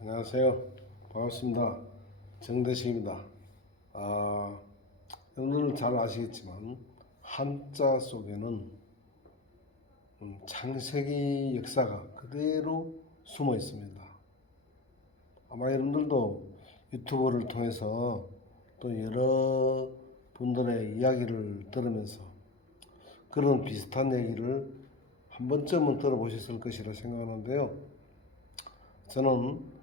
안녕하세요. 반갑습니다. 정대식입니다. 여러분들은 잘 아시겠지만 한자 속에는 창세기 역사가 그대로 숨어 있습니다. 아마 여러분들도 유튜브를 통해서 또 여러 분들의 이야기를 들으면서 그런 비슷한 얘기를 한 번쯤은 들어보셨을 것이라 생각하는데요. 저는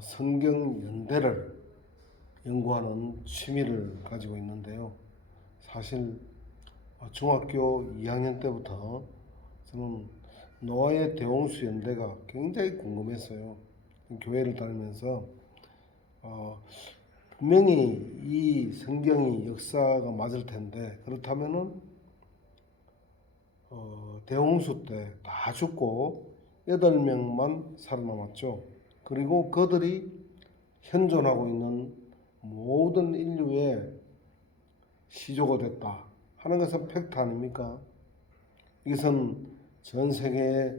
성경 연대를 연구하는 취미를 가지고 있는데요. 사실 중학교 2학년 때부터 저는 노아의 대홍수 연대가 굉장히 궁금했어요. 교회를 다니면서 분명히 이 성경이 역사가 맞을 텐데, 그렇다면은 대홍수 때 다 죽고 8명만 살아남았죠. 그리고 그들이 현존하고 있는 모든 인류의 시조가 됐다 하는 것은 팩트 아닙니까? 이것은 전 세계에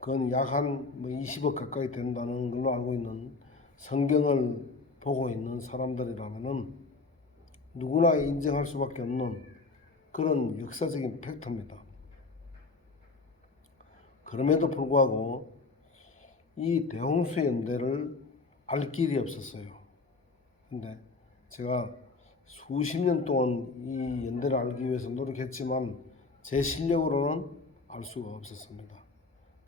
건 약 한 20억 가까이 된다는 걸로 알고 있는, 성경을 보고 있는 사람들이라면은 누구나 인정할 수밖에 없는 그런 역사적인 팩트입니다. 그럼에도 불구하고 이 대홍수 연대를 알 길이 없었어요. 근데 제가 수십 년 동안 이 연대를 알기 위해서 노력했지만 제 실력으로는 알 수가 없었습니다.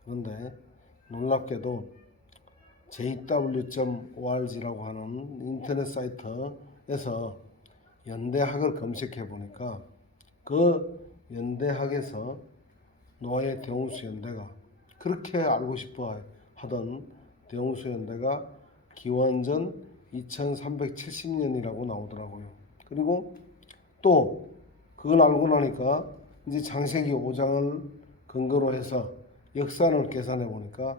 그런데 놀랍게도 jw.org라고 하는 인터넷 사이트에서 연대학을 검색해 보니까 그 연대학에서 노아의 대홍수 연대가, 그렇게 알고 싶어 하던 대홍수 연대가 기원전 2370년이라고 나오더라고요. 그리고 또 그걸 알고 나니까 이제 창세기 5장을 근거로 해서 역사를 계산해 보니까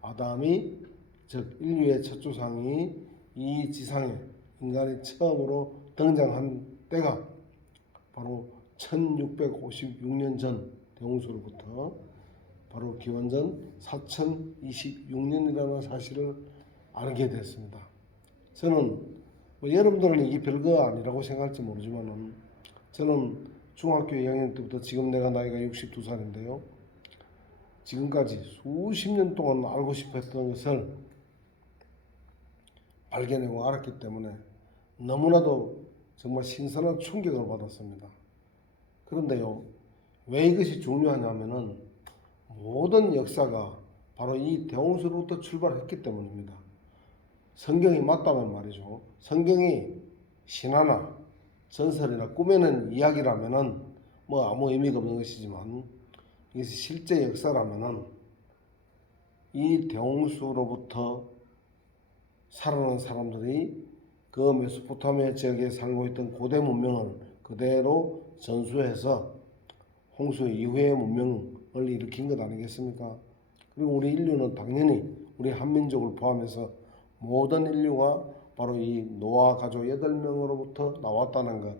아담이, 즉 인류의 첫 조상이 이 지상에 인간이 처음으로 등장한 때가 바로 1656년 전 대홍수로부터 바로 기원전 4026년이라는 사실을 알게 됐습니다. 저는 여러분들은 이게 별거 아니라고 생각할지 모르지만은, 저는 중학교 2학년 때부터 지금 내가 나이가 62살인데요. 지금까지 수십 년 동안 알고 싶어 했던 것을 발견하고 알았기 때문에 너무나도 정말 신선한 충격을 받았습니다. 그런데요, 왜 이것이 중요하냐면은 모든 역사가 바로 이 대홍수로부터 출발했기 때문입니다. 성경이 맞다면 말이죠. 성경이 신화나 전설이나 꾸며낸 이야기라면은 아무 의미가 없는 것이지만, 이것이 실제 역사라면은 이 대홍수로부터 살아난 사람들이 그 메소포타미아 지역에 살고 있던 고대 문명을 그대로 전수해서 홍수 이후의 문명을 일으킨 것 아니겠습니까? 그리고 우리 인류는 당연히 우리 한민족을 포함해서 모든 인류가 바로 이 노아 가족 8명으로부터 나왔다는 것,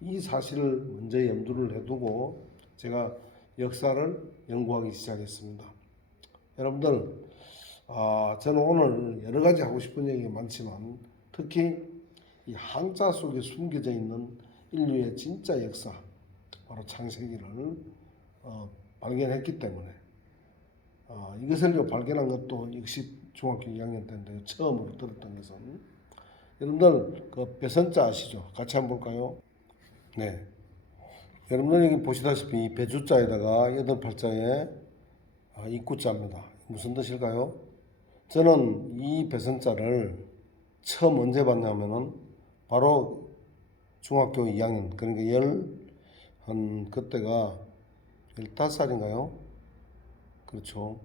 이 사실을 먼저 염두를 해두고 제가 역사를 연구하기 시작했습니다. 여러분들, 저는 오늘 여러 가지 하고 싶은 얘기가 많지만 특히 이 한자 속에 숨겨져 있는 인류의 진짜 역사, 바로 창세기를 발견했기 때문에, 이것을 발견한 것도 역시 중학교 2학년 때인데요. 처음으로 들었던 것은, 여러분들 그 배선자 아시죠? 같이 한번 볼까요? 네. 여러분들 여기 보시다시피 이 배주자에다가 8팔자에 입구자입니다. 무슨 뜻일까요? 저는 이 배선자를 처음 언제 봤냐면은 바로 중학교 2학년, 그러니까 그때가 15살인가요? 그렇죠.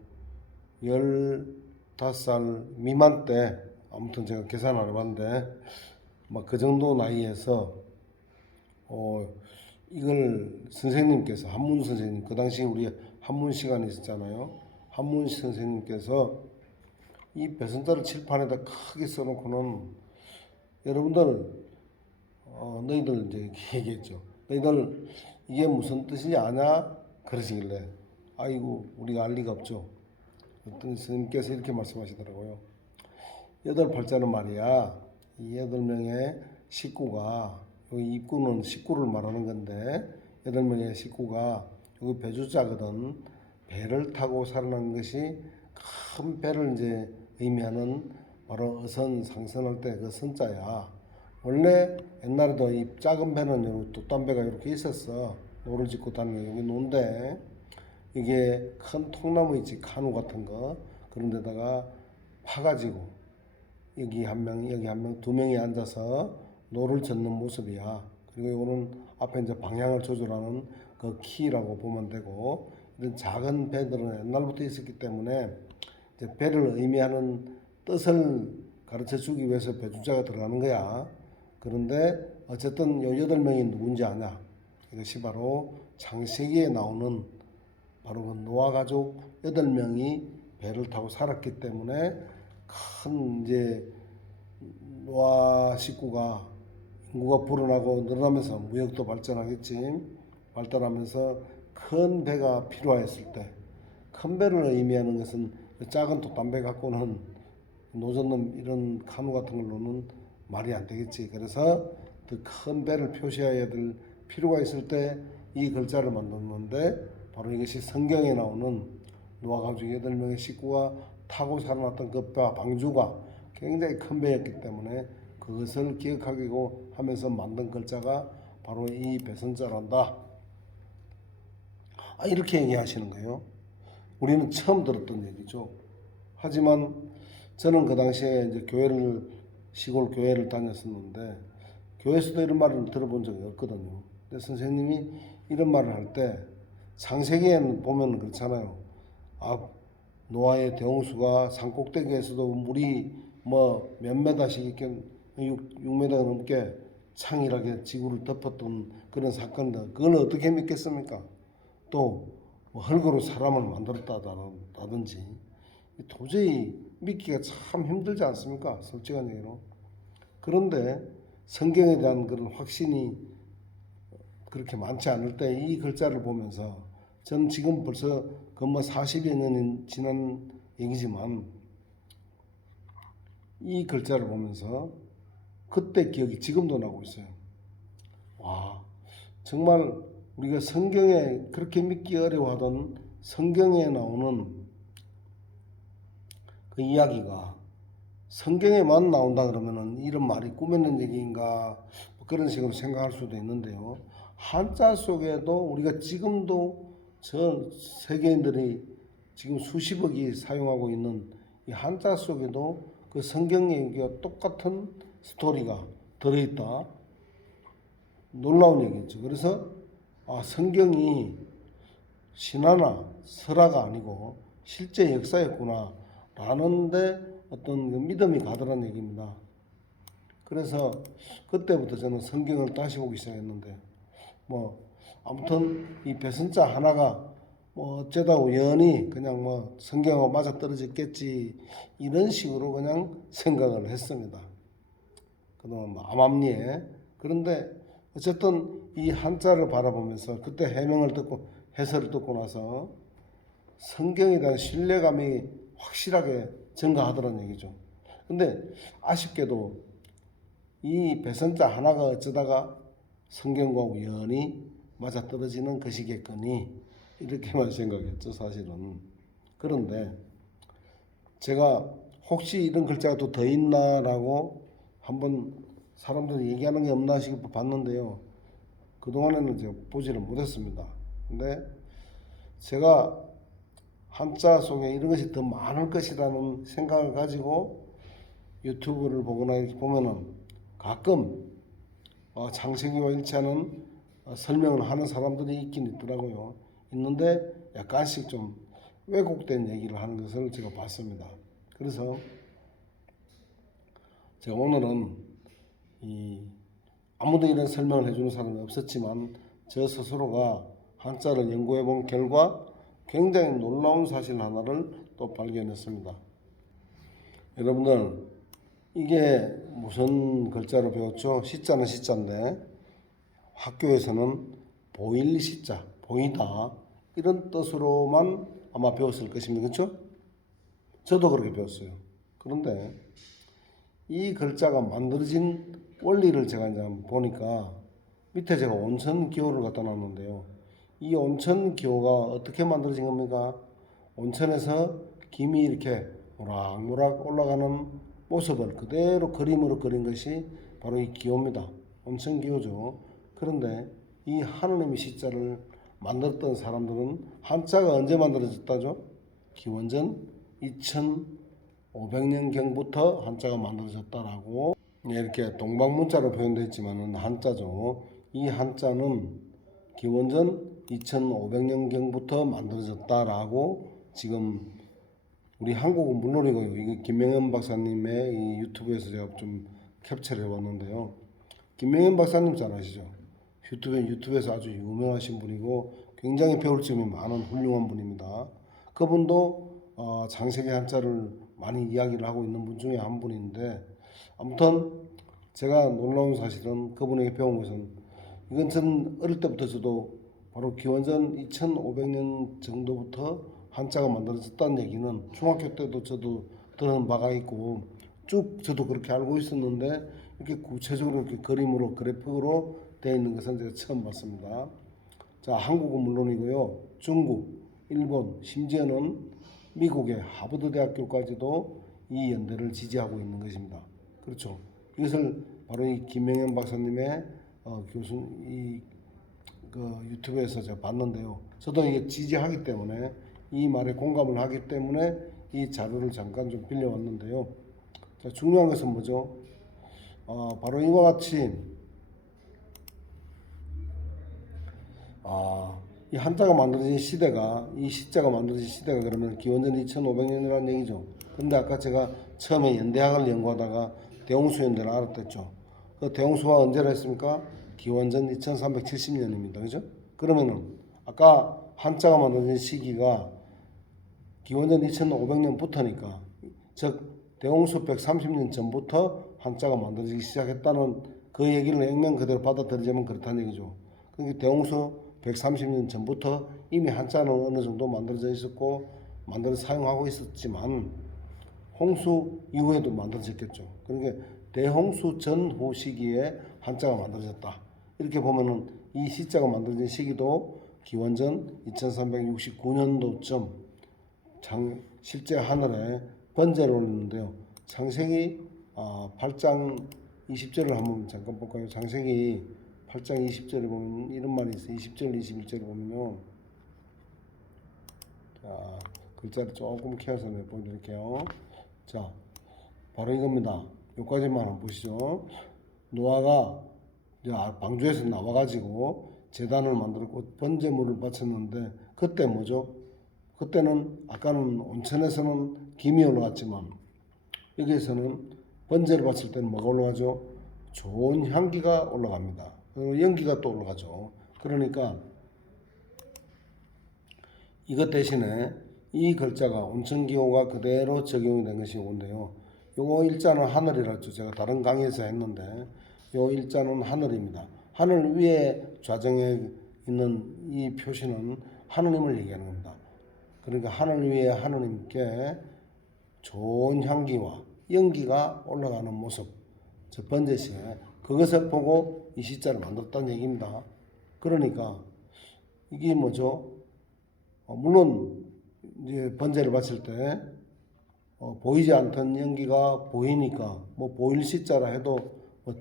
15살 미만 때, 아무튼 제가 계산 안 해봤는데 막 그 정도 나이에서 이걸 선생님께서, 한문 선생님, 그 당시 우리 한문 시간이 있었잖아요. 한문 선생님께서 이 배선자를 칠판에다 크게 써놓고는, 여러분들 너희들 이제 얘기했죠. 너희들 이게 무슨 뜻이지 아냐? 그러시길래, 아이고 우리가 알 리가 없죠. 어떤 스님께서 이렇게 말씀하시더라고요. 여덟 팔자는 말이야. 이 8명의 식구가, 여기 입구는 식구를 말하는 건데 8명의 식구가 여기 배주자거든. 배를 타고 살아난 것이 큰 배를 이제 의미하는 바로 어선 상선할 때 그 선자야. 원래 옛날에도 이 작은 배는 여기 돛담배가 이렇게 있었어. 노를 짓고 다니는 여기 노인데 이게 큰 통나무 있지, 카누 같은 거 그런 데다가 파가지고 여기 한 명, 여기 한 명, 두 명이 앉아서 노를 젓는 모습이야. 그리고 이거는 앞에 이제 방향을 조절하는 그 키라고 보면 되고, 이런 작은 배들은 옛날부터 있었기 때문에 이제 배를 의미하는 뜻을 가르쳐 주기 위해서 배주자가 들어가는 거야. 그런데 어쨌든 요 8명이 누군지 아냐? 이것이 바로 창세기에 나오는 바로 그 노아 가족 8명이 배를 타고 살았기 때문에 큰 이제 노아 식구가 인구가 불어나고 늘어나면서 무역도 발전하겠지. 발달하면서 큰 배가 필요했을 때, 큰 배를 의미하는 것은 작은 돛담배 갖고는 노젓는 이런 카누 같은 걸로는 말이 안 되겠지. 그래서 더 큰 배를 표시해야 될 필요가 있을 때 이 글자를 만들었는데, 바로 이것이 성경에 나오는 노아 가족 8명의 식구가 타고 살아났던 그 방주가 굉장히 큰 배였기 때문에 그것을 기억하고 하면서 만든 글자가 바로 이 배선자란다. 이렇게 얘기하시는 거예요. 우리는 처음 들었던 얘기죠. 하지만 저는 그 당시에 이제 시골 교회를 다녔었는데 교회에서도 이런 말을 들어본 적이 없거든요. 근데 선생님이 이런 말을 할 때 창세기에 보면 그렇잖아요. 노아의 대홍수가 산꼭대기에서도 물이 뭐 몇 메다씩 이렇게 6메다가 넘게 창일하게 지구를 덮었던 그런 사건들, 그걸 어떻게 믿겠습니까? 또 뭐 흙으로 사람을 만들었다든지 도저히 믿기가 참 힘들지 않습니까? 솔직한 얘기로. 그런데 성경에 대한 그런 확신이 그렇게 많지 않을 때 이 글자를 보면서 저는 지금 벌써 그 40여 년이 지난 얘기지만 이 글자를 보면서 그때 기억이 지금도 나고 있어요. 와, 정말 우리가 성경에 그렇게 믿기 어려워하던 성경에 나오는 그 이야기가 성경에만 나온다 그러면은 이런 말이 꾸며낸 얘기인가 뭐 그런 식으로 생각할 수도 있는데요. 한자 속에도 우리가 지금도 전 세계인들이 지금 수십억이 사용하고 있는 이 한자 속에도 그 성경 얘기와 똑같은 스토리가 들어있다. 놀라운 얘기죠. 그래서 성경이 신화나 설화가 아니고 실제 역사였구나 라는데 어떤 그 믿음이 가더란 얘기입니다. 그래서 그때부터 저는 성경을 다시 보기 시작했는데 뭐 아무튼 이 배선자 하나가 뭐 어쩌다 우연히 그냥 뭐 성경하고 맞아 떨어졌겠지 이런 식으로 그냥 생각을 했습니다. 그동안 뭐 암암리에. 그런데 어쨌든 이 한자를 바라보면서 그때 해설을 듣고 나서 성경에 대한 신뢰감이 확실하게 증가하더라는 얘기죠. 근데 아쉽게도 이 배선자 하나가 어쩌다가 성경과 우연히 맞아떨어지는 것이겠거니 이렇게만 생각했죠, 사실은. 그런데 제가 혹시 이런 글자가 또 더 있나라고 한번 사람들이 얘기하는 게 없나 싶어 봤는데요. 그동안에는 제가 보지를 못했습니다. 근데 제가 한자 속에 이런 것이 더 많을 것이라는 생각을 가지고 유튜브를 보거나 이렇게 보면은 가끔 창세기와 일치하는 설명을 하는 사람들이 있긴 있더라고요. 있는데 약간씩 좀 왜곡된 얘기를 하는 것을 제가 봤습니다. 그래서 제가 오늘은 아무도 이런 설명을 해주는 사람이 없었지만 저 스스로가 한자를 연구해 본 결과 굉장히 놀라운 사실 하나를 또 발견했습니다. 여러분들 이게 무슨 글자로 배웠죠? 시자는 시자인데 학교에서는 보일 시자, 보이다 이런 뜻으로만 아마 배웠을 것입니다. 그렇죠? 저도 그렇게 배웠어요. 그런데 이 글자가 만들어진 원리를 제가 이제 한번 보니까 밑에 제가 온천 기호를 갖다 놨는데요. 이 온천 기호가 어떻게 만들어진 겁니까? 온천에서 김이 이렇게 모락모락 올라가는 모습을 그대로 그림으로 그린 것이 바로 이 기호입니다. 온천 기호죠. 그런데 이 하느님의 시자를 만들었던 사람들은 한자가 언제 만들어졌다죠? 기원전 2500년경부터 한자가 만들어졌다라고 이렇게 동방문자로 표현되어 있지만은 한자죠. 이 한자는 기원전 2500년경부터 만들어졌다라고 지금 우리 한국은 물론이고요. 이거 김명현 박사님의 이 유튜브에서 제가 좀 캡처를 해봤는데요. 김명현 박사님 잘 아시죠? 유튜브에서 아주 유명하신 분이고 굉장히 배울 점이 많은 훌륭한 분입니다. 그분도 장세기 한자를 많이 이야기를 하고 있는 분 중에 한 분인데 아무튼 제가 놀라운 사실은 그분에게 배운 것은 이건 전 어릴 때부터 저도 바로 기원전 2500년 정도부터 한자가 만들어졌다는 얘기는 중학교 때도 저도 들은 바가 있고 쭉 저도 그렇게 알고 있었는데 이렇게 구체적으로 이렇게 그림으로 그래픽으로 되어 있는 것은 제가 처음 봤습니다. 자, 한국은 물론이고요. 중국, 일본, 심지어는 미국의 하버드 대학교까지도 이 연대를 지지하고 있는 것입니다. 그렇죠. 이것을 바로 이 김명현 박사님의 유튜브에서 제가 봤는데요. 저도 이게 지지하기 때문에 이 말에 공감을 하기 때문에 이 자료를 잠깐 좀 빌려왔는데요. 자, 중요한 것은 뭐죠? 바로 이와 같이 이 한자가 만들어진 시대가 이 시자가 만들어진 시대가 그러면 기원전 2500년이라는 얘기죠. 근데 아까 제가 처음에 연대학을 연구하다가 대홍수 연대를 알았댔죠. 그 대홍수가 언제라 했습니까? 기원전 2370년입니다. 그죠? 그러면은 아까 한자가 만들어진 시기가 기원전 2500년부터니까 즉 대홍수 130년 전부터 한자가 만들어지기 시작했다는 그 얘기를 액면 그대로 받아들이자면 그렇다는 얘기죠. 그러니까 대홍수 130년 전부터 이미 한자는 어느 정도 만들어져 있었고 만들어 사용하고 있었지만 홍수 이후에도 만들어졌겠죠. 그러니까 대홍수 전후 시기에 한자가 만들어졌다. 이렇게 보면은 이 시자가 만들어진 시기도 기원전 2369년도쯤 실제 하늘에 번제를 올리는데요. 창세기 8장 20절을 한번 잠깐 볼까요? 창세기 8장 20절에 보면 이런 말이 있어요. 20절, 21절에 보면요. 자, 글자를 조금 키워서 보여드릴게요. 자, 바로 이겁니다. 여기까지만 한번 보시죠. 노아가 방주에서 나와가지고 제단을 만들었고 번제물을 바쳤는데 그때 뭐죠? 그때는 아까는 온천에서는 김이 올라왔지만 여기에서는 번제를 바칠 때는 뭐가 올라가죠? 좋은 향기가 올라갑니다. 그리고 연기가 또 올라가죠. 그러니까 이것 대신에 이 글자가 온천기호가 그대로 적용이 된 것이 이건데요. 요거 일자는 하늘이라죠. 제가 다른 강의에서 했는데 요 일자는 하늘입니다. 하늘 위에 좌정에 있는 이 표시는 하느님을 얘기하는 겁니다. 그러니까 하늘 위에 하느님께 좋은 향기와 연기가 올라가는 모습, 첫 번째 시에 그것을 보고 이 시자를 만들었다는 얘기입니다. 그러니까 이게 뭐죠? 물론 이제 번제를 바칠 때 보이지 않던 연기가 보이니까 뭐 보일 시자라 해도 뭐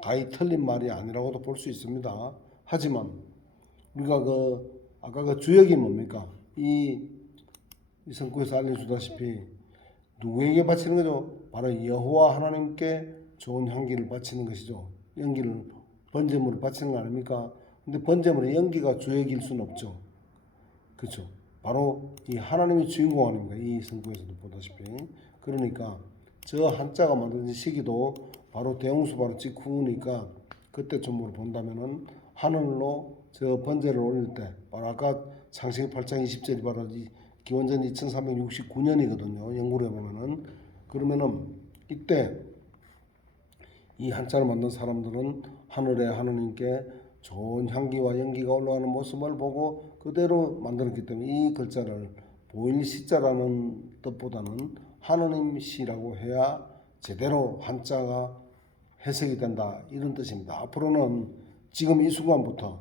가히 틀린 말이 아니라고도 볼 수 있습니다. 하지만 우리가 아까 그 주역이 뭡니까? 이 성구에서 알려주다시피 누구에게 바치는 거죠? 바로 여호와 하나님께 좋은 향기를 바치는 것이죠. 연기를 번제물을 바치는 거 아닙니까? 근데 번제물의 연기가 주역일 수는 없죠. 그렇죠. 바로 이 하나님이 주인공 아닙니까? 이 성구에서도 보다시피. 그러니까 저 한자가 만들어진 시기도 바로 대홍수 바로 직후니까 그때쯤으로 본다면은 하늘로 저 번제를 올릴 때 바로 아까 창세기 8장 20절이 바로 기원전 2369년이거든요. 연구를 해보면은 그러면은 이때 이 한자를 만든 사람들은 하늘에 하느님께 좋은 향기와 연기가 올라가는 모습을 보고 그대로 만들었기 때문에 이 글자를 보일 시자라는 뜻보다는 하느님 시라고 해야 제대로 한자가 해석이 된다 이런 뜻입니다. 앞으로는 지금 이 순간부터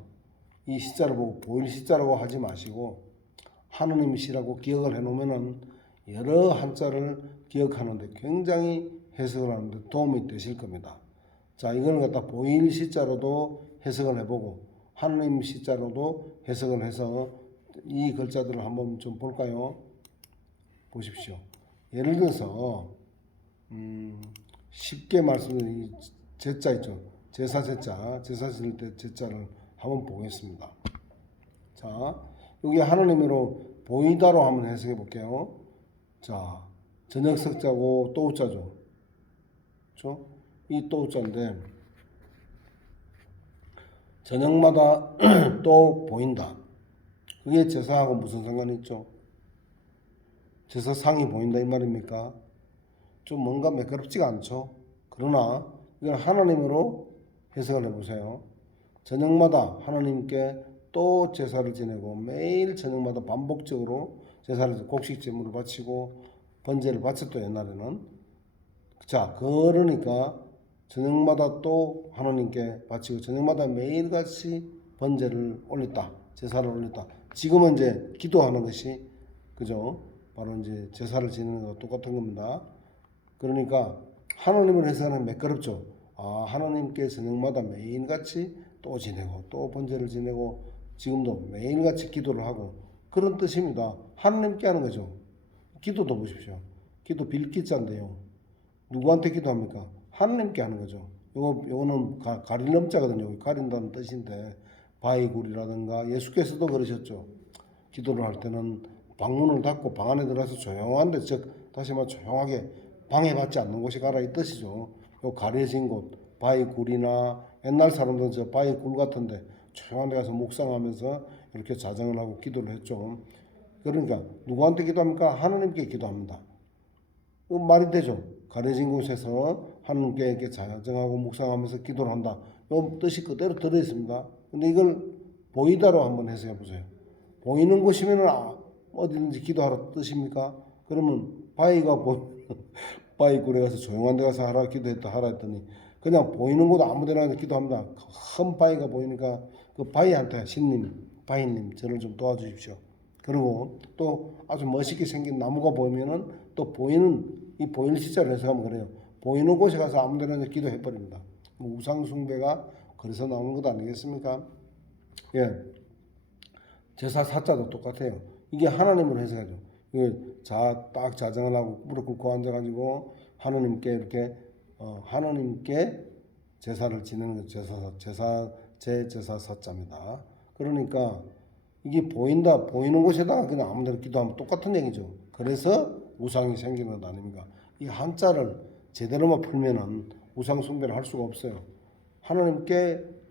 이 시자를 보고 보일 시자라고 하지 마시고 하느님 시라고 기억을 해놓으면은 여러 한자를 기억하는데 굉장히 해석을 하는데 도움이 되실 겁니다. 자, 이걸 갖다 보일 시자로도 해석을 해보고 하느님 시자로도 해석을 해서 이 글자들을 한번 좀 볼까요? 보십시오. 예를 들어서 쉽게 말씀드린 제자 있죠. 제사 제자, 제사 지낼 때 제자를 한번 보겠습니다. 자, 여기 하느님으로 보이다로 한번 해석해 볼게요. 자, 저녁 석자고 또자죠. 그렇죠? 이 또자인데 저녁마다 또 보인다. 그게 제사하고 무슨 상관이 있죠? 제사상이 보인다 이 말입니까? 좀 뭔가 매끄럽지가 않죠. 그러나 이걸 하나님으로 해석을 해보세요. 저녁마다 하나님께 또 제사를 지내고 매일 저녁마다 반복적으로 제사를 곡식 제물을 바치고 번제를 바쳤죠 옛날에는. 자, 그러니까 저녁마다 또 하나님께 바치고 저녁마다 매일같이 번제를 올렸다. 제사를 올렸다. 지금은 이제 기도하는 것이 그죠? 바로 이제 제사를 지내는 것과 똑같은 겁니다. 그러니까 하나님을 해석하는 매끄럽죠. 아, 하나님께 저녁마다 매일같이 또 지내고 또 번제를 지내고 지금도 매일같이 기도를 하고 그런 뜻입니다. 하나님께 하는 거죠. 기도도 보십시오. 기도 빌기자인데요. 누구한테 기도합니까? 하나님께 하는 거죠. 요거는 가릴 염자거든요. 가린다는 뜻인데 바이굴이라든가 예수께서도 그러셨죠. 기도를 할 때는 방문을 닫고 방 안에 들어가서 조용한데 즉 다시 말해 조용하게 방해받지 않는 곳에 가라 이 뜻이죠. 요 가려진 곳 바위굴이나 옛날 사람들은 저 바위굴 같은데 조용한 데 가서 묵상하면서 이렇게 자정을 하고 기도를 했죠. 그러니까 누구한테 기도합니까? 하나님께 기도합니다. 말이 되죠. 가려진 곳에서 하나님께 이렇게 자정하고 묵상하면서 기도를 한다. 이 뜻이 그대로 들어있습니다. 근데 이걸 보이다로 한번 해석해 보세요. 보이는 곳이면 어디든지 기도하라 뜻입니까? 그러면 바위굴에 가서 조용한 데 가서 하라 기도했다 하라 했더니 그냥 보이는 곳 아무 데나 기도합니다. 큰 바위가 보이니까 그 바위한테 신님, 바위님 저를 좀 도와주십시오. 그리고 또 아주 멋있게 생긴 나무가 보이면은 또 이 보이는 시자를 해석하면 그래요. 보이는 곳에 가서 아무 데나 기도해 버립니다. 우상 숭배가 그래서 나오는 것 아니겠습니까? 예. 제사 사자도 똑같아요. 이게 하나님으로 해석하죠. 딱 자정을 하고 무릎 꿇고 앉아가지고 하나님께 이렇게 하나님께 제사를 지내는 제사 사자입니다. 그러니까 이게 보이는 곳에다가 그냥 아무데나 기도하면 똑같은 얘기죠. 그래서 우상이 생기는 것 아닙니까? 이 한자를 제대로만 풀면은 우상 숭배를 할 수가 없어요.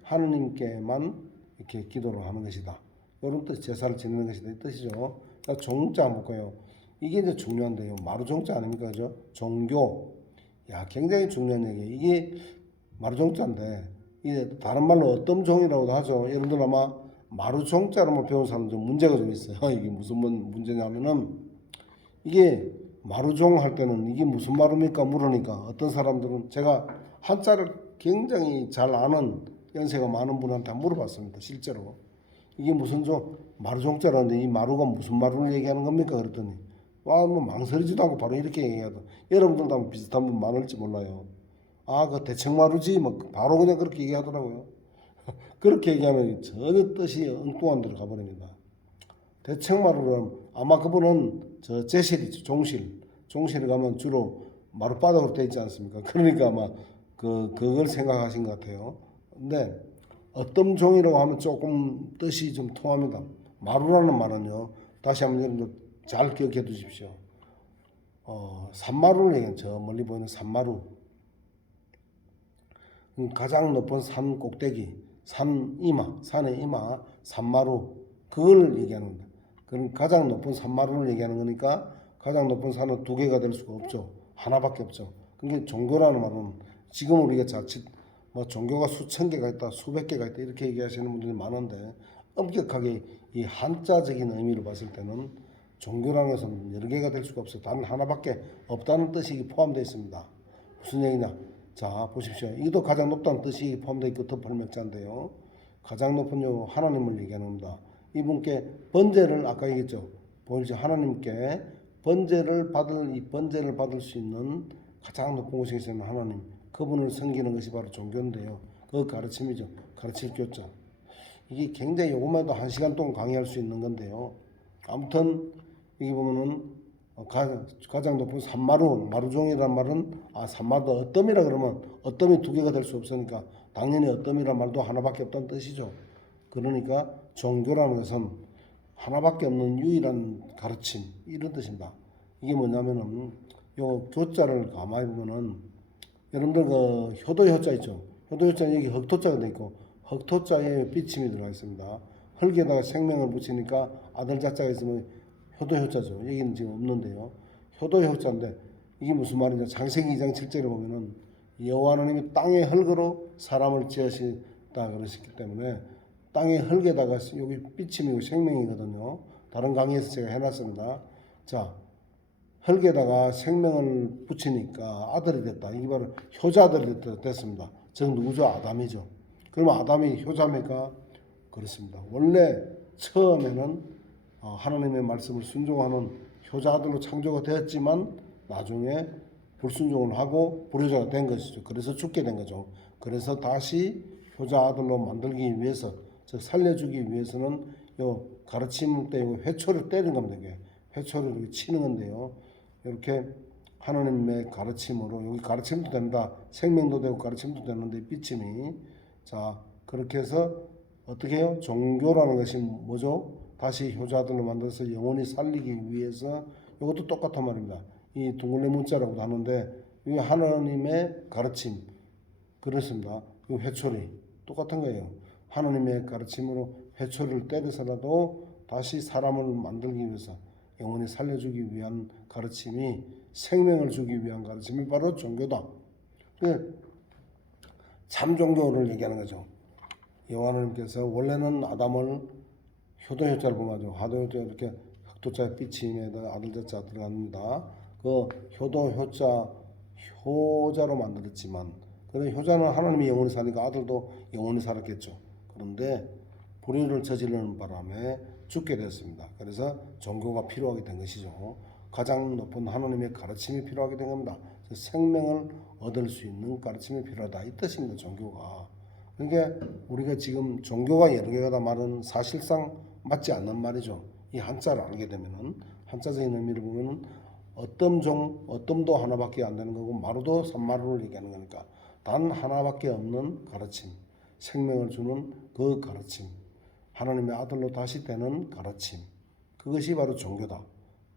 하나님께만 이렇게 기도를 하는 것이다. 이런 뜻, 제사를 지내는 것이다 이 뜻이죠. 자, 종자 한번 볼까요? 이게 이제 중요한데요. 마루종자 아닙니까? 그죠? 종교. 야, 굉장히 중요한 얘기예요. 이게 마루종자인데, 이게 다른 말로 어떤 종이라고도 하죠. 여러분들 아마 마루종자로만 배운 사람 좀 문제가 좀 있어요. 이게 무슨 문제냐면은, 이게 마루종 할 때는 이게 무슨 마루입니까? 물으니까 어떤 사람들은 제가 한자를 굉장히 잘 아는 연세가 많은 분한테 물어봤습니다. 실제로. 이게 무슨 마루종자라는데 이 마루가 무슨 마루를 얘기하는 겁니까? 그랬더니 뭐 망설이지도 않고 바로 이렇게 얘기하다. 여러분들도 아마 비슷한 분 많을지 몰라요. 그 대청마루지 뭐 바로 그냥 그렇게 얘기하더라고요. 그렇게 얘기하면 전혀 뜻이 엉뚱한 데로 가버립니다. 대청마루는 아마 그분은 저 제실이죠. 종실에 가면 주로 마룻바닥으로 되어 있지 않습니까? 그러니까 아마 그걸 생각하신 것 같아요. 근데 어떤 종이라고 하면 조금 뜻이 좀 통합니다. 마루라는 말은요. 다시 한번 여러분들 잘 기억해 두십시오. 산마루를 얘기해요. 저 멀리 보이는 산마루. 가장 높은 산 꼭대기, 산의 이마, 산마루. 그걸 얘기하는 겁니다. 그럼 가장 높은 산마루를 얘기하는 거니까 가장 높은 산은 두 개가 될 수가 없죠. 하나밖에 없죠. 그게 종교라는 말은 지금 우리가 자칫 종교가 수천 개가 있다, 수백 개가 있다 이렇게 얘기하시는 분들이 많은데 엄격하게 이 한자적인 의미로 봤을 때는 종교라는 것은 여러 개가 될 수가 없어요. 단 하나밖에 없다는 뜻이 포함되어 있습니다. 무슨 얘기냐? 자, 보십시오. 이것도 가장 높다는 뜻이 포함되어 있고 덮을맥자인데요. 가장 높은 요 하나님을 얘기하는 겁니다. 이분께 번제를 아까 얘기했죠. 보이죠? 하나님께 번제를 받을 수 있는 가장 높은 곳에 계시는 하나님, 그분을 섬기는 것이 바로 종교인데요. 그 가르침이죠. 가르칠 교자. 이게 굉장히 요것만 해도 1시간 동안 강의할 수 있는 건데요. 아무튼 여기 보면은 가장 높은 산마루, 마루종이라는 말은 산마루 어뜸이라 그러면 어뜸이 두 개가 될 수 없으니까 당연히 어뜸이란 말도 하나밖에 없다는 뜻이죠. 그러니까 종교라는 것은 하나밖에 없는 유일한 가르침 이런 뜻입니다. 이게 뭐냐면은 요 교자를 가만히 보면은 여러분들 그 효도 효자 있죠. 효도 효자는 여기 흑토자가 돼 있고 흑토자에 비침이 들어가 있습니다. 흙에다가 생명을 붙이니까 아들 자자가 있으면 효도 효자죠. 여기는 지금 없는데요. 효도 효자인데 이게 무슨 말이냐? 창세기 2장 7절에 보면은 여호와 하나님이 땅의 흙으로 사람을 지으시다 그러셨기 때문에 땅의 흙에다가 여기 비침이고 생명이거든요. 다른 강의에서 제가 해놨습니다. 자, 흙에다가 생명을 붙이니까 아들이 됐다. 이게 바로 효자들이 됐습니다. 즉 누구죠? 아담이죠. 그러면 아담이 효자입니까? 그렇습니다. 원래 처음에는 하나님의 말씀을 순종하는 효자 아들로 창조가 되었지만 나중에 불순종을 하고 불효자가 된 것이죠. 그래서 죽게 된 거죠. 그래서 다시 효자 아들로 만들기 위해서, 즉 살려주기 위해서는 요 가르침 때 회초를 때리는 겁니다. 이게 회초를 이렇게 치는 건데요. 이렇게 하나님의 가르침으로 여기 가르침도 됩니다. 생명도 되고 가르침도 되는데 비침이 자 그렇게 해서 어떻게 해요? 종교라는 것이 뭐죠? 다시 효자들로 만들어서 영원히 살리기 위해서 이것도 똑같은 말입니다. 이 둥글레 문자라고도 하는데 이 하나님의 가르침 그렇습니다. 이 회초리 똑같은 거예요. 하나님의 가르침으로 회초리를 때려서라도 다시 사람을 만들기 위해서 영원히 살려주기 위한 가르침이 생명을 주기 위한 가르침이 바로 종교다. 참 종교를 얘기하는 거죠. 여호와 하나님께서 원래는 아담을 효도효자를 보면 화도효자 이렇게 흑도자의 비침에다 아들자자 들어갑니다. 그 효도효자 효자로 만들었지만 그런 효자는 하나님이 영원히 사니까 아들도 영원히 살았겠죠. 그런데 불의를 저지르는 바람에 죽게 되었습니다. 그래서 종교가 필요하게 된 것이죠. 가장 높은 하나님의 가르침이 필요하게 된 겁니다. 생명을 얻을 수 있는 가르침이 필요하다 이 뜻입니다. 종교가. 그러니까 우리가 지금 종교가 여러 개가 다 말은 사실상 맞지 않는 말이죠. 이 한자를 알게 되면은 한자적인 의미를 보면은 어뜸도 하나밖에 안 되는 거고 마루도 산마루를 얘기하는 거니까 단 하나밖에 없는 가르침, 생명을 주는 그 가르침, 하나님의 아들로 다시 되는 가르침, 그것이 바로 종교다.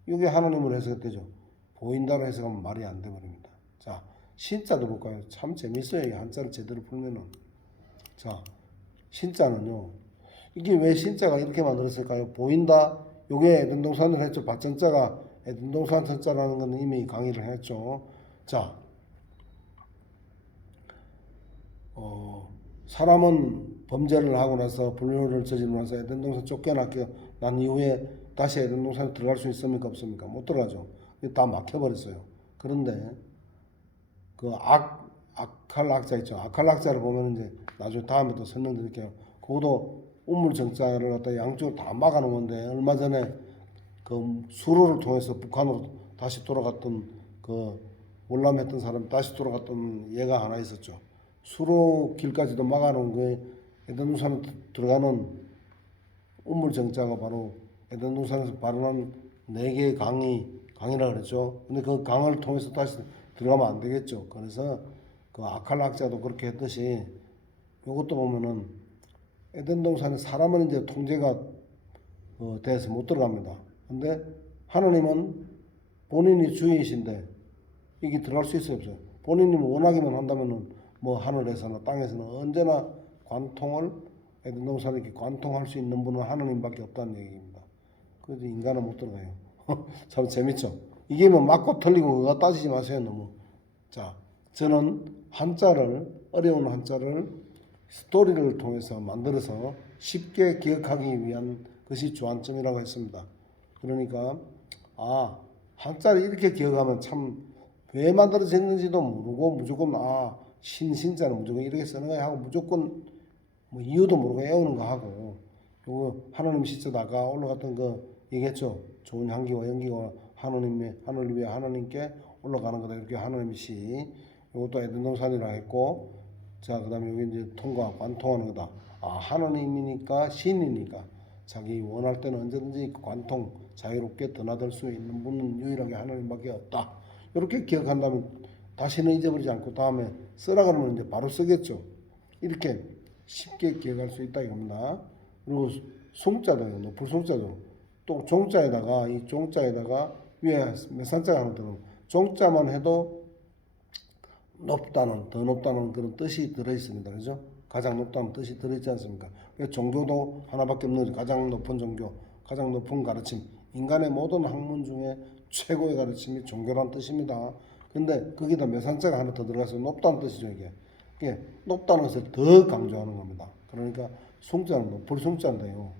이게 하나님으로 해석되죠. 보인다로 해석하면 말이 안 돼버립니다. 자, 신자도 볼까요? 참 재밌어요. 이 한자를 제대로 풀면은. 자, 신자는요. 이게 왜 신자가 이렇게 만들었을까요? 보인다. 요게 에덴동산을 했죠. 밭전자가 에덴동산 전자라는 건 이미 강의를 했죠. 자, 사람은 범죄를 하고 나서 불효를 저지르고 나서 에덴동산 쫓겨났게 난 이후에 다시 에덴동산에 들어갈 수 있습니까? 없습니까? 못 들어가죠. 다 막혀버렸어요. 그런데 그 악할 악자 있죠. 악할 악자를 보면 이제 나중에 다음에 또 설명드릴게요. 그것도 우물정자를 갖다 양쪽으로 다 막아놓는데 얼마 전에 그 수로를 통해서 북한으로 다시 돌아갔던 그 월남했던 사람이 다시 돌아갔던 얘가 하나 있었죠. 수로 길까지도 막아놓은 그 에덴동산에 들어가는 우물정자가 바로 에덴동산에서 발원한 4개의 강이라 그랬죠. 근데 그 강을 통해서 다시 들어가면 안 되겠죠. 그래서 그 아칼 학자도 그렇게 했듯이 이것도 보면은 에덴동산에 사람은 이제 통제가 돼서 못 들어갑니다. 근데 하나님은 본인이 주인이신데 이게 들어갈 수 있어요, 없어요? 본인이 원하기만 한다면은 뭐 하늘에서나 땅에서는 언제나 관통을 에덴동산에 이렇게 관통할 수 있는 분은 하나님밖에 없다는 얘기입니다. 그래서 인간은 못 들어가요. 참 재밌죠? 이게 뭐 맞고 틀리고 그거 따지지 마세요, 너무. 자, 저는 어려운 한자를 스토리를 통해서 만들어서 쉽게 기억하기 위한 것이 주안점이라고 했습니다. 그러니까 한자를 이렇게 기억하면 참 왜 만들어졌는지도 모르고 무조건 신자는 무조건 이렇게 쓰는 거야 하고 무조건 뭐 이유도 모르고 애우는 거 하고 요거 하나님 시자다가 올라갔던 거 얘기했죠. 좋은 향기와 연기가 하나님 위에 하나님께 올라가는 거다 이렇게 하나님 시 요것도 에덴동산이라 했고 자 그다음에 여기 이제 통과 관통하는 거다. 하나님이니까 신이니까 자기 원할 때는 언제든지 관통 자유롭게 드나들 수 있는 분은 유일하게 하나님밖에 없다. 이렇게 기억한다면 다시는 잊어버리지 않고 다음에 쓰라 그러면 이제 바로 쓰겠죠. 이렇게 쉽게 기억할 수 있다 이겁니다. 그리고 송자도요. 높을 송자도 또 종자에다가 이 종자에다가 위에 몇 산자가 하나 들어 종자만 해도 높다는 더 높다는 그런 뜻이 들어 있습니다. 그죠? 가장 높다는 뜻이 들어 있지 않습니까? 종교도 하나밖에 없는 거죠. 가장 높은 종교, 가장 높은 가르침. 인간의 모든 학문 중에 최고의 가르침이 종교란 뜻입니다. 근데 거기다 몇 산자가 하나 더 들어가서 높다는 뜻이죠, 이게. 이게 높다는 것을 더 강조하는 겁니다. 그러니까 숭자는 높을 숭자인데요.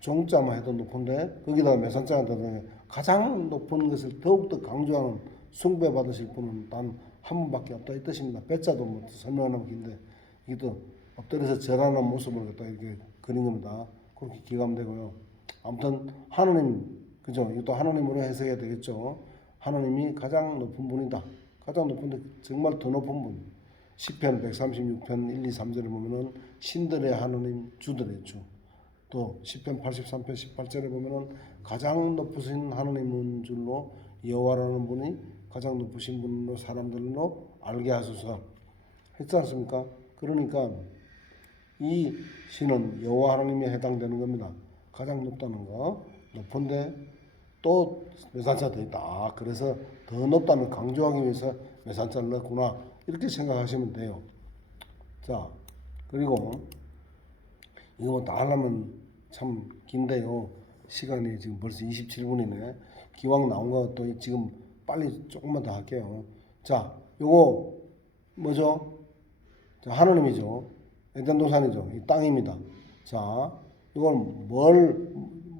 종자만 해도 높은데 거기다가 몇 산자가 더 들어가서 가장 높은 것을 더욱더 강조하는 숭배받으실 분은 단 한 분밖에 없다 이 뜻입니다. 배자도 뭐 설명하는 긴데 이게 또 엎드려서 절하는 모습을 갖다 이렇게 그린 겁니다. 그렇게 기억하면 되고요. 아무튼 하나님 그죠? 이것도 하나님으로 해석해야 되겠죠. 하나님이 가장 높은 분이다. 가장 높은데 정말 더 높은 분. 시편 136편 1, 2, 3절에 보면은 신들의 하나님 주들의 주. 또 시편 83편 18절에 보면은 가장 높으신 하나님인 줄로 여호와라는 분이 가장 높으신 분으로 사람들로 알게 하소서 했지 않습니까? 그러니까 이 신은 여호와 하나님에 해당되는 겁니다. 가장 높다는 거 높은데 또 매산자 더 있다. 그래서 더 높다는 강조하기 위해서 매산자를 넣었구나 이렇게 생각하시면 돼요. 자 그리고 이거 뭐 다 하려면 참 긴데요. 시간이 지금 벌써 27분이네. 기왕 나온 것도 지금 빨리 조금만 더 할게요. 자, 요거 뭐죠? 자, 하나님이죠. 에덴 동산이죠. 이 땅입니다. 자, 이건 뭘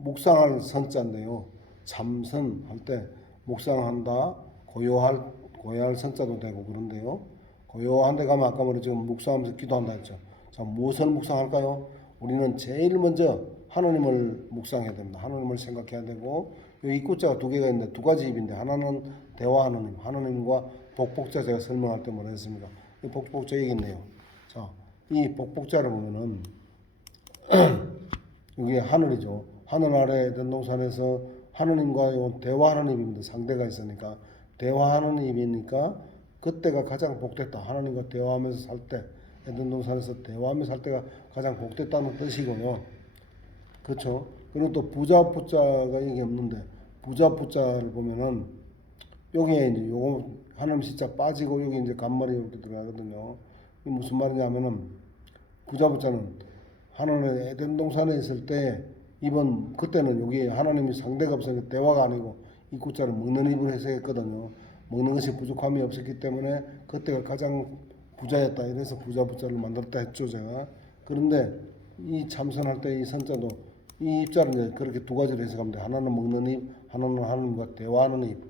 묵상할 선자인데요. 참선할 때 묵상한다, 고요할 선자도 되고 그런데요. 고요한 데 가면 아까 뭐랬죠? 묵상하면서 기도한다 했죠. 자, 무엇을 묵상할까요? 우리는 제일 먼저 하나님을 묵상해야 됩니다. 하나님을 생각해야 되고 이 입구자가 두 개가 있는데 두 가지 입인데 하나는 대화 하나님, 하나님과 복복자 제가 설명할 때 뭐라 했습니까? 이 복복자 여기 있네요. 자, 이 복복자를 보면은 여기 하늘이죠. 하늘 아래 에덴 동산에서 하나님과 대화 하나님입니다. 상대가 있으니까 대화 하나님이니까 그때가 가장 복됐다. 하나님과 대화하면서 살 때 에덴 동산에서 대화하면서 살 때가 가장 복됐다는 뜻이고요. 그렇죠? 그리고 또 부자 부자가 여기 없는데 부자 부자를 보면은 여기에 이제 요거 하나님 시자 빠지고 여기 이제 간말이 이렇게 들어가거든요. 이게 무슨 말이냐면은 부자 부자는 하나님 에덴 동산에 있을 때 이번 그때는 여기 하나님이 상대가 없으니까 대화가 아니고 이 구자를 먹는 입을 해석했거든요. 먹는 것이 부족함이 없었기 때문에 그때가 가장 부자였다. 이래서 부자 부자를 만들었다 했죠 제가. 그런데 이 참선할 때 이 선자도 이 입자를 이제 그렇게 두 가지로 해석하면 돼. 하나는 먹는 입, 하나는 하나님과 대화하는 입.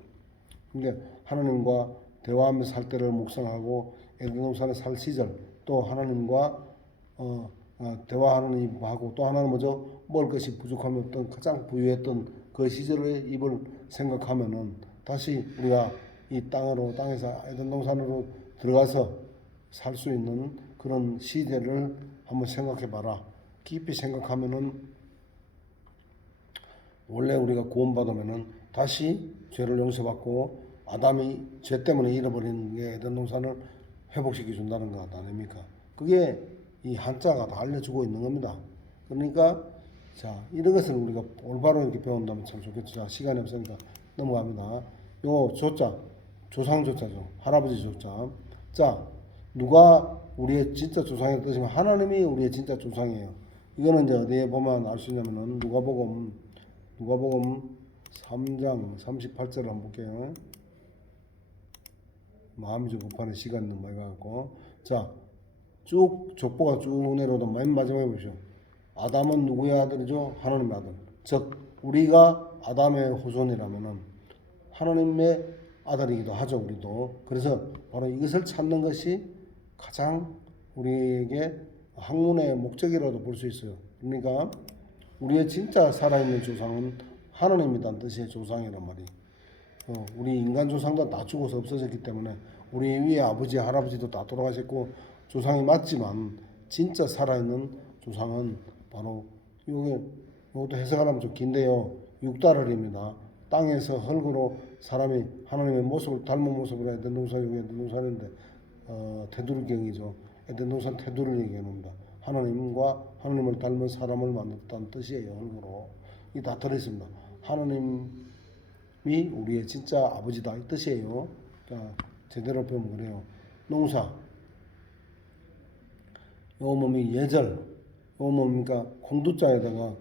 그러니까 하나님과 대화하면서 살 때를 묵상하고 에덴 동산에 살 시절 또 하나님과 대화하는 입하고 또 하나는 뭐죠? 먹을 것이 부족함이 없던 가장 부유했던 그 시절의 입을 생각하면은 다시 우리가 이 땅에서 에덴 동산으로 들어가서 살 수 있는 그런 시대를 한번 생각해 봐라. 깊이 생각하면은 원래 우리가 구원받으면은 다시 죄를 용서받고 아담이 죄 때문에 잃어버린 게 에덴 동산을 회복시켜 준다는 것 아닙니까? 그게 이 한자가 다 알려주고 있는 겁니다. 그러니까 자 이런 것을 우리가 올바로 이렇게 배운다면 참 좋겠죠. 자, 시간이 없으니까 넘어갑니다. 요 조자 조상 조자죠. 할아버지 조자. 자 누가 우리의 진짜 조상의 뜻이면 하나님이 우리의 진짜 조상이에요. 이거는 이제 어디에 보면 알 수 있냐면은 누가복음 3장 38절을 한번 볼게요. 마음이 좀 급하네. 시간 너무 많이 가고. 자, 쭉 족보가 쭉 내려오다 맨 마지막에 보시죠. 아담은 누구의 아들이죠? 하나님의 아들. 즉 우리가 아담의 후손이라면은 하나님의 아들이기도 하죠, 우리도. 그래서 바로 이것을 찾는 것이 가장 우리에게 학문의 목적이라도 볼 수 있어요. 그러니까 우리의 진짜 살아있는 조상은 하나님이란 뜻의 조상이란 말이. 우리 인간 조상도 다 죽어서 없어졌기 때문에 우리 위에 아버지, 할아버지도 다 돌아가셨고 조상이 맞지만 진짜 살아있는 조상은 바로 이것도 해석하려면 좀 긴데요. 육달을입니다. 땅에서 흙으로 사람이 하나님의 모습을 닮은 모습으로 에덴 동산인데 테두리경이죠. 에덴 동산 테두리를 얘기합니다. 하나님과 하나님을 닮은 사람을 만들었다는 뜻이에요. 흙으로 이 다 들어있습니다. 하나님이 우리의 진짜 아버지다 이 뜻이에요. 자, 제대로 보면 그래요. 농사 요 몸이 예절 요 뭡니까 공두자에다가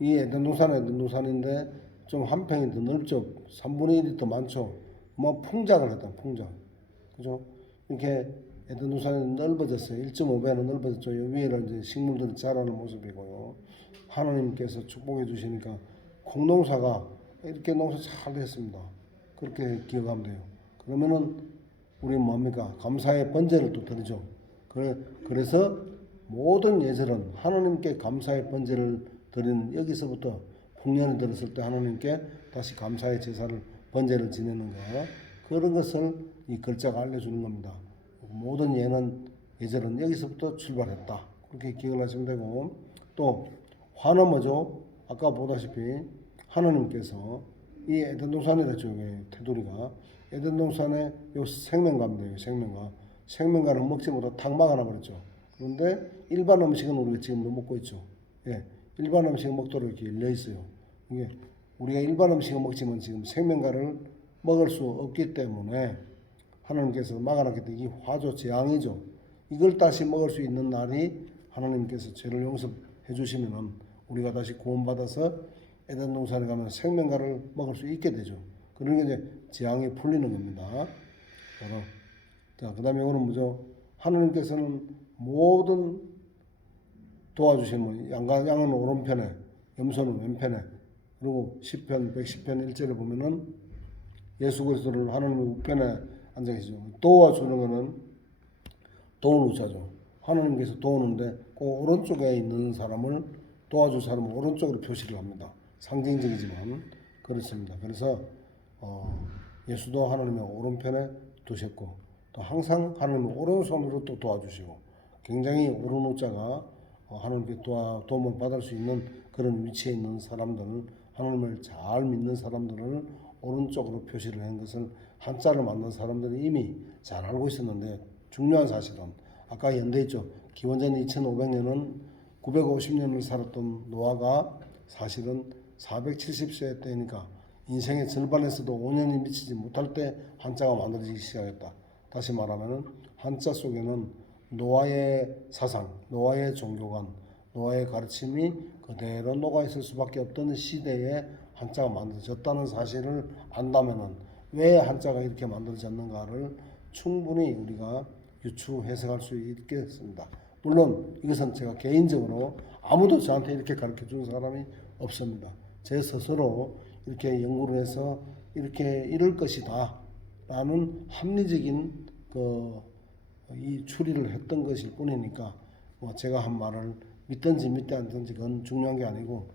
이 에덴 동산인데 좀 한 평이 더 넓죠. 3분의 1이 더 많죠. 뭐 풍작을 했다. 풍작. 그죠? 이렇게 에덴 동산이 넓어졌어요. 1.5배는 넓어졌죠. 이 위에는 이제 식물들이 자라는 모습이고요. 하나님께서 축복해 주시니까 공농사가 이렇게 농사 잘 됐습니다. 그렇게 기억하면 돼요. 그러면은 우리 뭡니까? 감사의 번제를 또 드리죠. 그래서 모든 예절은 하나님께 감사의 번제를 드리는 여기서부터 풍년이 들었을 때 하나님께 다시 감사의 제사를 번제를 지내는 거 그런 것을 이 글자가 알려주는 겁니다. 모든 예절은 여기서부터 출발했다. 그렇게 기억을 하시면 되고 또 화는 뭐죠? 아까 보다시피 하나님께서 이 에덴 동산이랬죠. 테두리가 에덴 동산에 요 생명과인데요. 생명과를 먹지 못하고 탁 막아놔 버렸죠. 그런데 일반 음식은 우리가 지금 먹고 있죠. 예, 일반 음식은 먹도록 이렇게 열려 있어요. 이게 우리가 일반 음식을 먹지만 지금 생명과를 먹을 수 없기 때문에 하나님께서 막아놨기 때문에 이 화조 재앙이죠. 이걸 다시 먹을 수 있는 날이 하나님께서 죄를 용서해 주시면은 우리가 다시 구원받아서 에덴 동산에 가면 생명과를 먹을 수 있게 되죠. 그러니까 이제 재앙이 풀리는 겁니다. 자, 그다음에 이거는 뭐죠? 하나님께서는 모든 도와주시는 양은 오른편에, 염소는 왼편에, 그리고 10편, 110편 1절에 보면은 예수 그리스도를 하나님의 우편에 앉아 계시죠. 도와주는 거는 도운 우자죠. 하나님께서 도우는데 그 오른쪽에 있는 사람을 도와줄 사람은 오른쪽으로 표시를 합니다. 상징적이지만 그렇습니다. 그래서 예수도 하나님의 오른편에 두셨고 또 항상 하나님의 오른손으로 또 도와주시고 굉장히 오른 우자가 하나님께 도움을 받을 수 있는 그런 위치에 있는 사람들을 하나님을 잘 믿는 사람들을 오른쪽으로 표시를 한 것을 한자를 만든 사람들이 이미 잘 알고 있었는데 중요한 사실은 아까 연대했죠. 기원전 2500년은 950년을 살았던 노아가 사실은 470세 때니까 인생의 절반에서도 5년이 미치지 못할 때 한자가 만들어지기 시작했다. 다시 말하면 한자 속에는 노아의 사상, 노아의 종교관, 노아의 가르침이 그대로 녹아있을 수밖에 없던 시대에 한자가 만들어졌다는 사실을 안다면은 왜 한자가 이렇게 만들어졌는가를 충분히 우리가 유추 해석할 수 있겠습니다. 물론 이것은 제가 개인적으로 아무도 저한테 이렇게 가르쳐 주는 사람이 없습니다. 제 스스로 이렇게 연구를 해서 이렇게 이럴 것이다 라는 합리적인 이 추리를 했던 것일 뿐이니까 제가 한 말을 믿든지 믿지 않든지 그건 중요한 게 아니고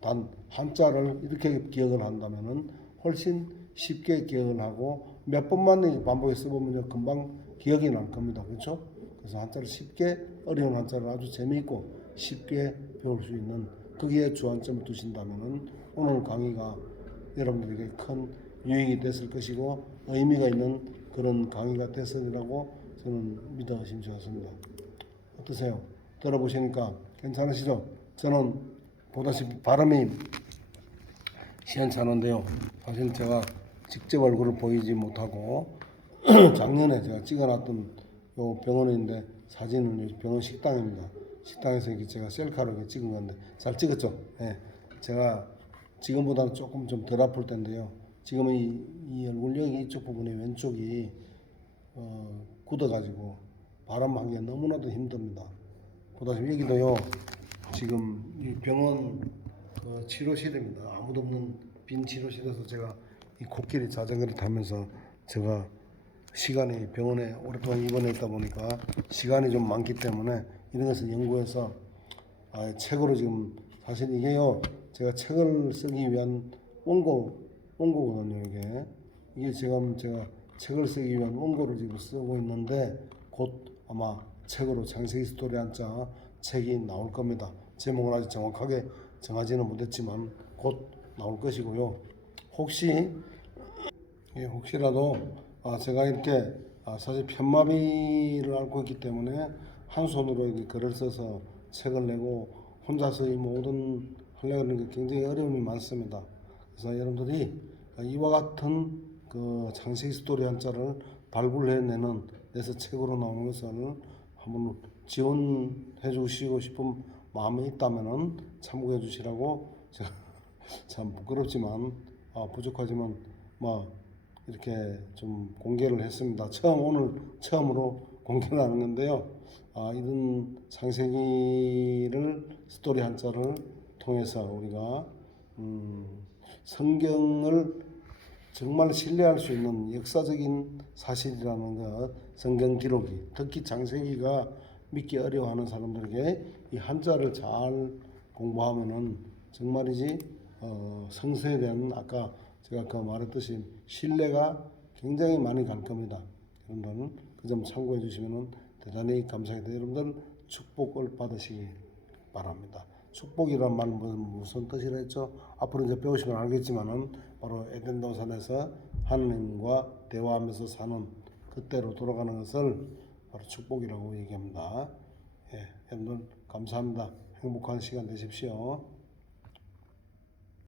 단 한자를 이렇게 기억을 한다면은 훨씬 쉽게 기억을 하고 몇 번만 반복해서 써보면 금방 기억이 날 겁니다. 그렇죠? 그래서 한자를 쉽게 어려운 한자를 아주 재미있고 쉽게 배울 수 있는 거기에 주안점을 두신다면은 오늘 강의가 여러분들에게 큰 유익이 됐을 것이고 의미가 있는 그런 강의가 됐으리라고 저는 믿어 의심스럽습니다. 어떠세요? 들어보시니까 괜찮으시죠? 저는 보다시피 발음이 시원찮은데요. 사실 제가 직접 얼굴을 보이지 못하고 작년에 제가 찍어놨던 요 병원인데 사진은 병원 식당입니다. 식당에서 이렇게 제가 셀카로 이렇게 찍은 건데 잘 찍었죠? 네. 제가 지금보다는 조금 좀 덜 아플 텐데요. 지금은 이 얼굴 여기 이쪽 부분에 왼쪽이 굳어가지고 발음하기가 너무나도 힘듭니다. 보다시피 여기도요. 지금 이 병원 치료실입니다. 아무도 없는 빈 치료실에서 제가 이 코끼리 자전거를 타면서 제가 시간이 병원에 오랫동안 입원했다 보니까 시간이 좀 많기 때문에 이런 것을 연구해서 책으로 지금 사실 이게요 제가 책을 쓰기 위한 원고거든요. 이게 제가 책을 쓰기 위한 원고를 지금 쓰고 있는데 곧 아마 책으로 장세기 스토리 한자 책이 나올 겁니다. 제목은 아직 정확하게 정하지는 못했지만 곧 나올 것이고요. 혹시라도 제가 이렇게 사실 편마비를 앓고 있기 때문에 한 손으로 이렇게 글을 써서 책을 내고 혼자서 이 모든 하려고 하는 게 굉장히 어려움이 많습니다. 그래서 여러분들이 이와 같은 그 장세기 스토리 한자를 발굴해내는 내서 책으로 나오는 것을 한번 지원해 주시고 싶은 마음이 있다면은 참고해 주시라고 제가 참 부끄럽지만 부족하지만 뭐 이렇게 좀 공개를 했습니다. 오늘 처음으로 공개를 하는 건데요. 이런 창세기를 스토리 한자를 통해서 우리가 성경을 정말 신뢰할 수 있는 역사적인 사실이라는 것, 성경 기록이 특히 창세기가 믿기 어려워하는 사람들에게 이 한자를 잘 공부하면은 정말이지 성서에 대한 아까 제가 말했듯이 신뢰가 굉장히 많이 갈 겁니다. 여러분들 그 점 참고해 주시면 대단히 감사하겠습니다. 여러분들 축복을 받으시기 바랍니다. 축복이란 말은 무슨 뜻이라 했죠? 앞으로 이제 배우시면 알겠지만은 바로 에덴 동산에서 하나님과 대화하면서 사는 그때로 돌아가는 것을 바로 축복이라고 얘기합니다. 여러분 감사합니다. 행복한 시간 되십시오.